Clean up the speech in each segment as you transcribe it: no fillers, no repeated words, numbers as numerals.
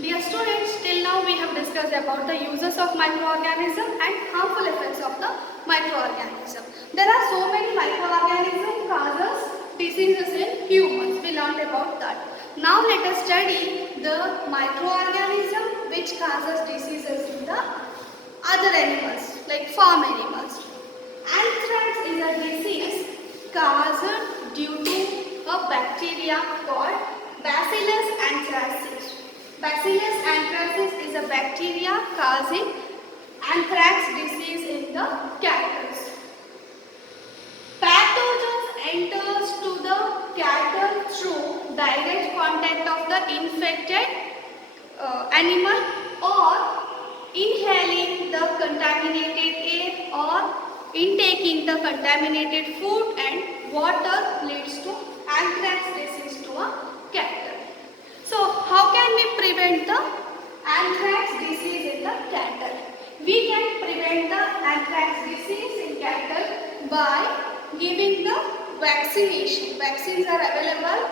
Dear students, till now we have discussed about the uses of microorganism and harmful effects of the microorganism. There are so many microorganisms causes diseases in humans. We learned about that. Now let us study the microorganism which causes diseases in the other animals like farm animals. Anthrax is a disease caused due to a bacteria called Bacillus anthracis. Bacillus anthracis is a bacteria causing anthrax disease in the cattle. Pathogens enters to the cattle through direct contact of the infected animal or inhaling the contaminated air or intaking the contaminated food and water leads to anthrax disease to a cattle. So how can we prevent the anthrax disease in the cattle? We can prevent the anthrax disease in cattle by giving the vaccination. Vaccines are available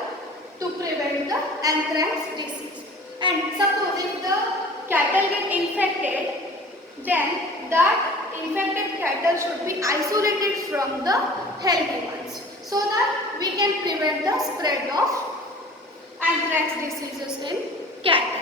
to prevent the anthrax disease. And suppose if the cattle get infected, then that infected cattle should be isolated from the healthy ones so that we can prevent the spread of anthrax diseases in cattle.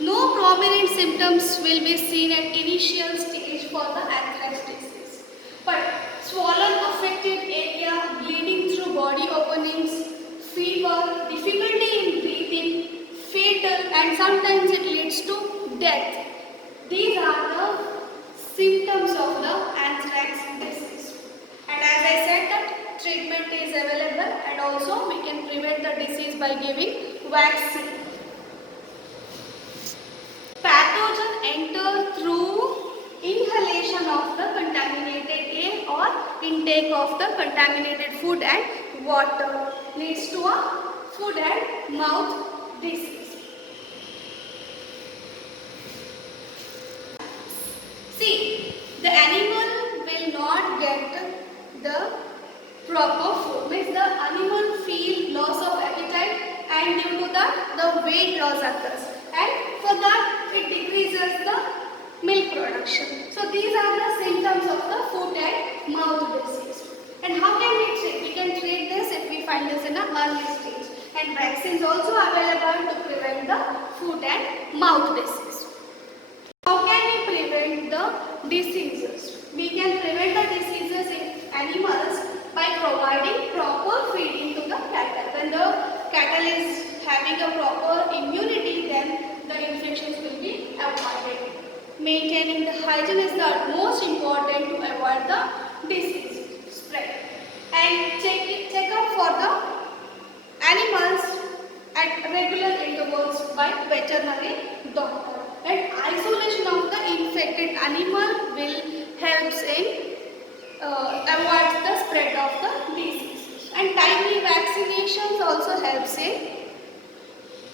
No prominent symptoms will be seen at initial stage for the anthrax disease, but swollen affected area, bleeding through body openings, fever, difficulty in breathing, fatal, and sometimes it leads to death. These are the symptoms of the anthrax disease. And as I said that treatment is available and also we can prevent the disease by giving vaccine. Pathogen enter through inhalation of the contaminated air or intake of the contaminated food and water leads to a foot and mouth disease. See, the animal will not get the proper food. Means the animal feel loss of appetite and due to that the weight loss occurs. And for that it decreases the milk production. So these are the symptoms of the foot and mouth disease. And how can we treat? We can treat this if we find this in an early stage. And vaccines also available to prevent the foot and mouth disease. How can we prevent the diseases? We can prevent the diseases in animals by providing proper feeding to the cattle. When the cattle is having a proper immunity, then the infections will be avoided. Maintaining the hygiene is the most important to avoid the disease spread. And check up for the animals at regular intervals by veterinary doctor. And isolation of the infected animal will help in avoid the spread of the disease. And timely vaccinations also helps in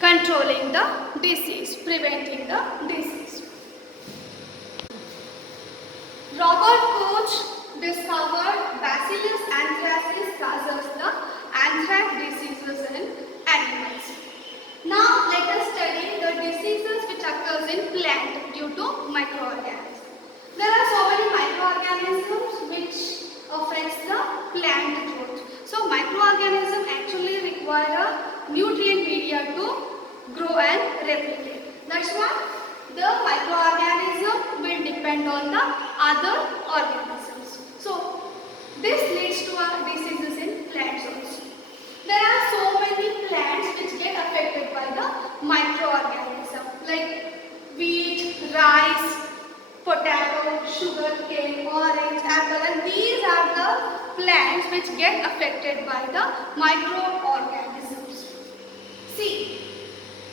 controlling the disease, preventing the disease. Robert Koch discovered Bacillus anthracis causes the anthrax diseases in animals. Now let us study the diseases which occurs in plant due to microorganisms. There are so many microorganisms which affects the plant growth. So microorganisms actually require a nutrient media to grow and replicate. That's why the microorganism will depend on the other organisms. So this leads to diseases in plants also. There are so many plants which get affected by the microorganism like wheat, rice, potato, sugar cane, orange, apple, and these are the plants which get affected by the microorganisms. See,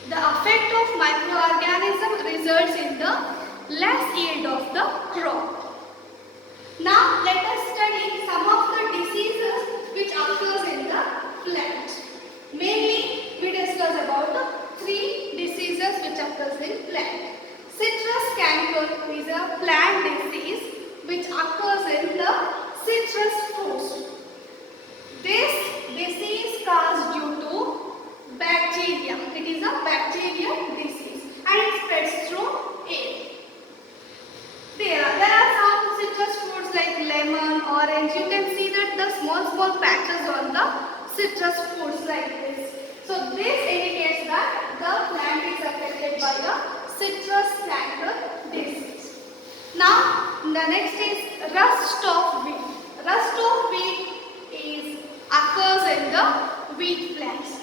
the effect of microorganism results in the less yield of the crop. Now let us study some of the diseases which occurs in the plant. Mainly we discuss about the 3 diseases which occurs in plant. Citrus canker is a plant disease which occurs in the citrus fruits. This disease caused due to citrus fruits like this. So this indicates that the plant is affected by the citrus canker disease. Now the next is rust of wheat. Rust of wheat occurs in the wheat plants.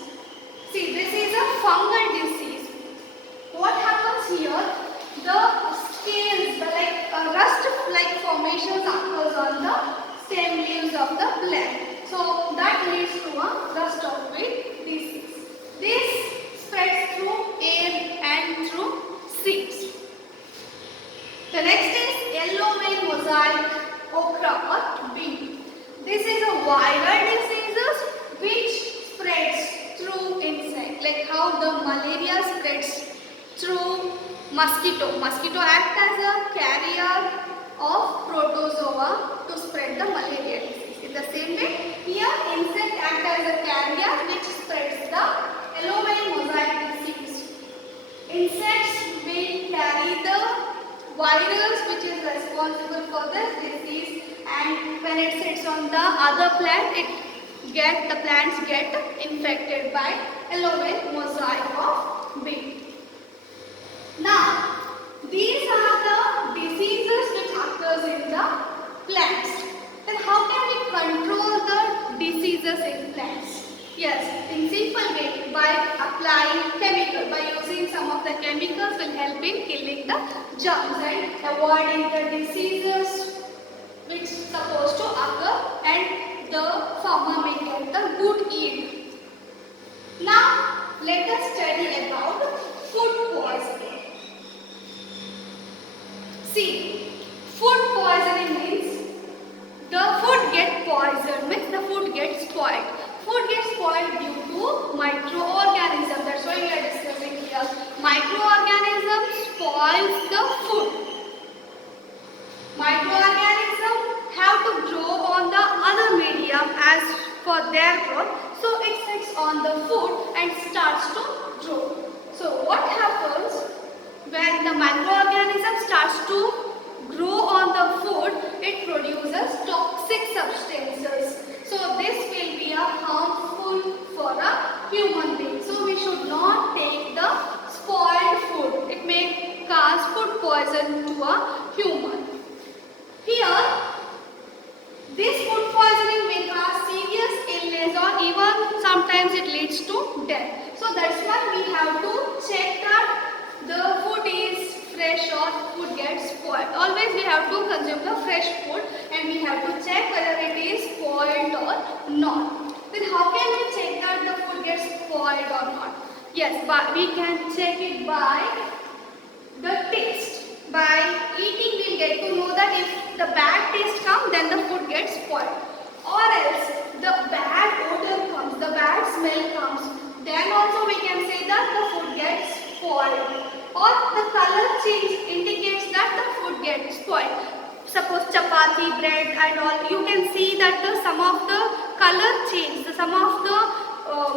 See, this is a fungal disease. What happens here? The scales, rust-like formations occurs on the stem leaves of the plant. So that leads to a rust of wheat disease. This spreads through air and through seeds. The next is yellow vein mosaic ochre or bean. This is a viral disease which spreads through insect, like how the malaria spreads through mosquito. Mosquito act as a carrier of protozoa to spread the malaria disease. In the same way, here insect act as a carrier which spreads the yellow vein mosaic disease. Insects will carry the virus which is responsible for this disease, and when it sits on the other plant, the plants get infected by yellow vein mosaic of bean. Now, these are the diseases which occurs in the plants. Then how can we control the diseases in plants? Yes, in simple way, by applying chemical, by using some of the chemicals will help in killing the germs and avoiding the diseases which supposed to occur, and the farmer may get the good yield. Now, let us study about food poisoning. See, food poisoning means the food gets poisoned, means the food gets spoiled. Food gets spoiled due to microorganisms. That's why we are discussing here. Microorganisms spoils the food. Microorganisms have to grow on the other medium as for their growth. So it sits on the food and starts to grow. So what happens when the microorganism starts to grow on the food? It produces toxic substances. So this will be a harmful for a human being. So we should not take the spoiled food. It may cause food poison to a human. Here, this food poisoning may cause serious illness, or even sometimes it leads to death. So that's why we have to check that the food is fresh or food gets spoiled. Always we have to consume the fresh food, and we have to check whether it is spoiled or not. Then how can we check that the food gets spoiled or not? Yes, but we can check it by the taste. By eating, we'll get to know that if the bad taste comes, then the food gets spoiled. Or else the bad odor comes, the bad smell comes, then also we can say that the food gets spoiled. Or the color change indicates that the food gets spoiled. Suppose chapati, bread and all, you can see that some of the color change, some of the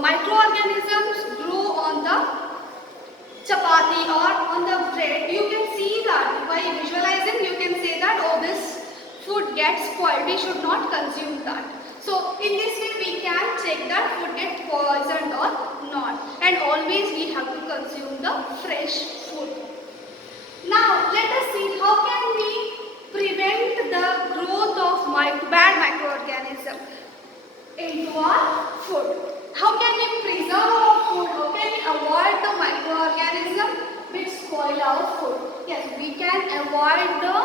microorganisms grow on the chapati or on the bread. You can see that by visualizing, you can say that, oh, this food gets spoiled, we should not consume that. So in this way we can check that food gets poisoned or not, and always we have to consume the fresh food. Now let us see how can we prevent the growth of bad microorganisms into our food. How can we preserve our food? How can we avoid the microorganisms which spoil our food? Yes, we can avoid the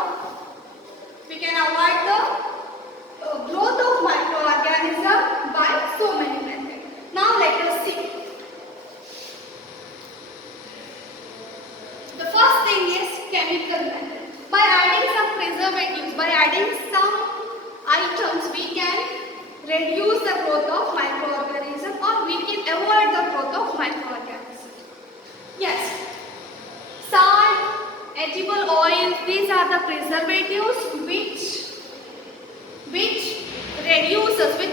growth of microorganisms by so many methods. Now let us see. The first thing is chemical method. By adding some preservatives, by adding some items, we can reduce the growth of microorganisms, or we can avoid the growth of microorganisms. Yes, salt, edible oils, these are the preservatives which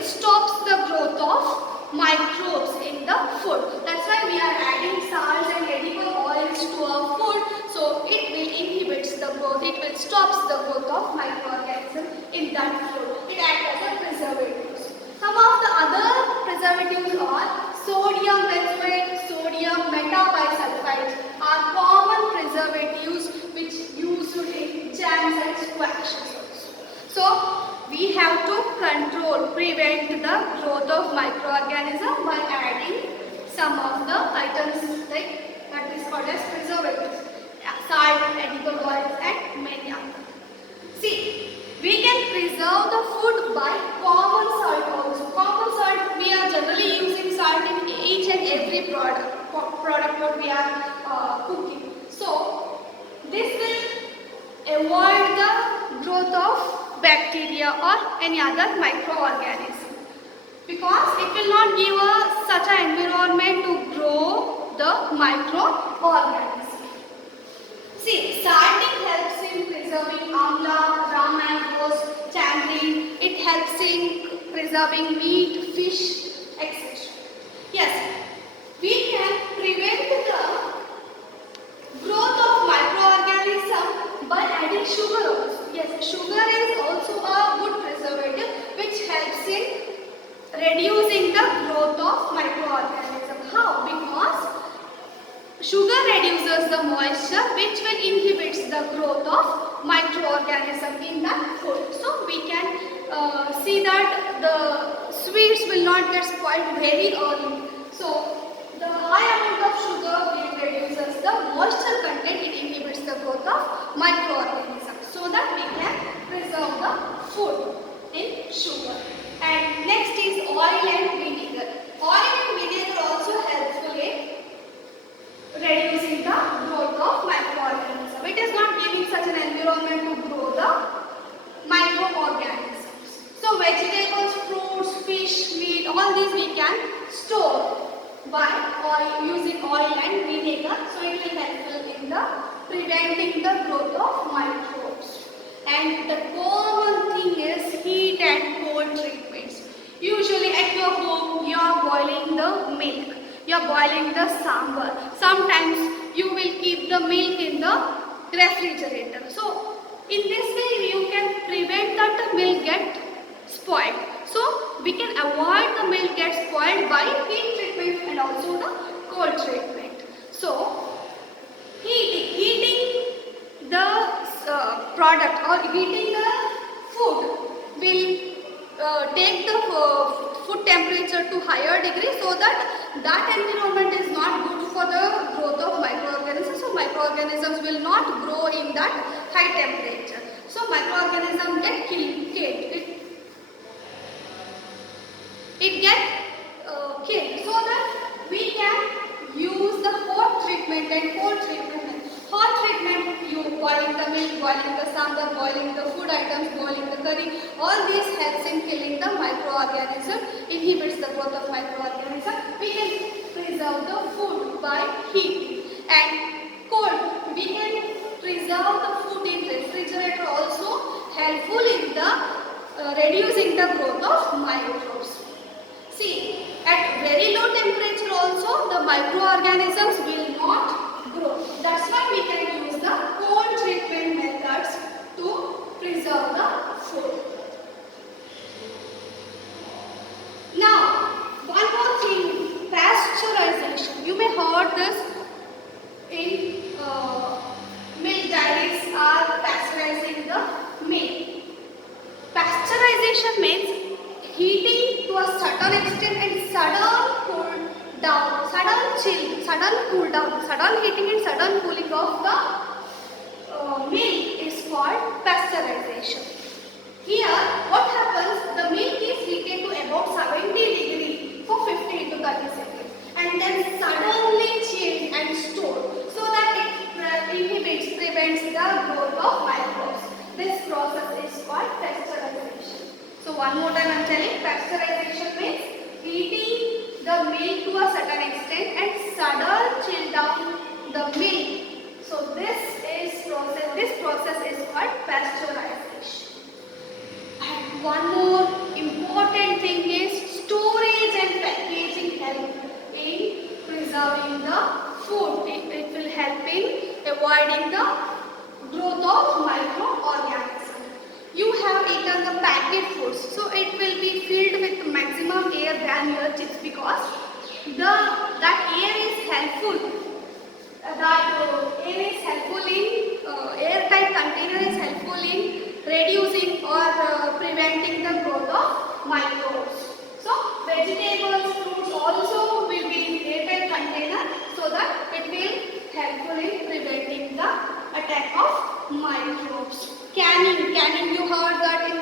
stops the growth of microbes in the food. That's why we are adding salts and edible oils to our food, so it will inhibit the growth, it will stop the growth of microorganisms in that food. It acts as a preservative. Some of the other preservatives are sodium benzoate, sodium metabisulfite are common preservatives which used in jams and squashes also. So we have to prevent the growth of microorganisms by adding some of the items like that is called as preservatives, salt, edible oils and many others. See, we can preserve the food by common salt also. Common salt, we are generally using salt in each and every product what we are cooking. So, this will avoid the growth of bacteria or any other microorganism, because it will not give us such an environment to grow the microorganism. See, salting helps in preserving amla, rum mangoes, tamarind. It helps in preserving meat, fish, etc. Yes, we can prevent the growth of microorganism by adding sugar also. Yes, sugar is also a good preservative which helps in reducing the growth of microorganism. How? Because sugar reduces the moisture which will inhibit the growth of microorganism in the food. So we can see that the sweets will not get spoiled very early. So the high amount of sugar will reduces the moisture content, it inhibits the growth of microorganisms so that we can preserve the food in sugar. And next is oil and vinegar. Oil and vinegar also helpful in reducing the growth of microorganisms. It is not giving such an environment to grow the microorganisms. So vegetables, fruits, fish, meat, all these we can store by using oil and vinegar. So it will help in the preventing the growth of microbes. And the common thing is heat and cold treatments. Usually at your home you are boiling the milk. You are boiling the sambar. Sometimes you will keep the milk in the refrigerator. So in this way you can prevent that the milk get spoiled. So we can avoid the milk get spoiled by heat treatment and also the cold treatment. So heating the product or heating the food will take the food temperature to higher degree, so that environment is not good for the growth of microorganisms. So microorganisms will not grow in that high temperature. So microorganisms get killed. It gets killed, so that we can use the hot treatment and cold treatment. Hot treatment, you boiling the milk, boiling the sambar, boiling the food items, boiling the curry, all these helps in killing the microorganism, inhibits the growth of microorganism. We can preserve the food by heating. And cold, we can preserve the food in refrigerator also, helpful in the reducing the growth of microbes. See, at very low temperature also the microorganisms will not grow. That's why we can use the cold treatment methods to preserve the food. Now, one more thing, pasteurization. You may heard this in milk dairies are pasteurizing the milk. Pasteurization means heating to a certain extent and sudden cool down, sudden cool down, sudden heating and sudden cooling of the milk is called pasteurization. Here what happens, the milk is heated to about 70 degrees for 15 to 30 seconds and then suddenly chilled and stored so that it prevents the growth of microbes. This process is called pasteurization. So one more time I am telling, pasteurization means heating the milk to a certain extent and sudden chill down the milk. So this process is called pasteurization. And one more important thing is storage and packaging help in preserving the food. It will help in avoiding the growth of microorganisms. You have eaten the packaged foods, so it will be filled with maximum air can your chips because that air is helpful. Air is helpful in airtight container is helpful in reducing or preventing the growth of microbes. So vegetables, fruits also will be in airtight container so that it will helpful in preventing the attack of microbes. Canning you heard that in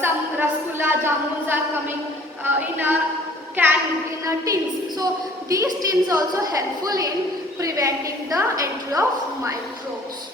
some rasgulla jamuns are coming in a can in a tins. So these tins also helpful in preventing the entry of microbes.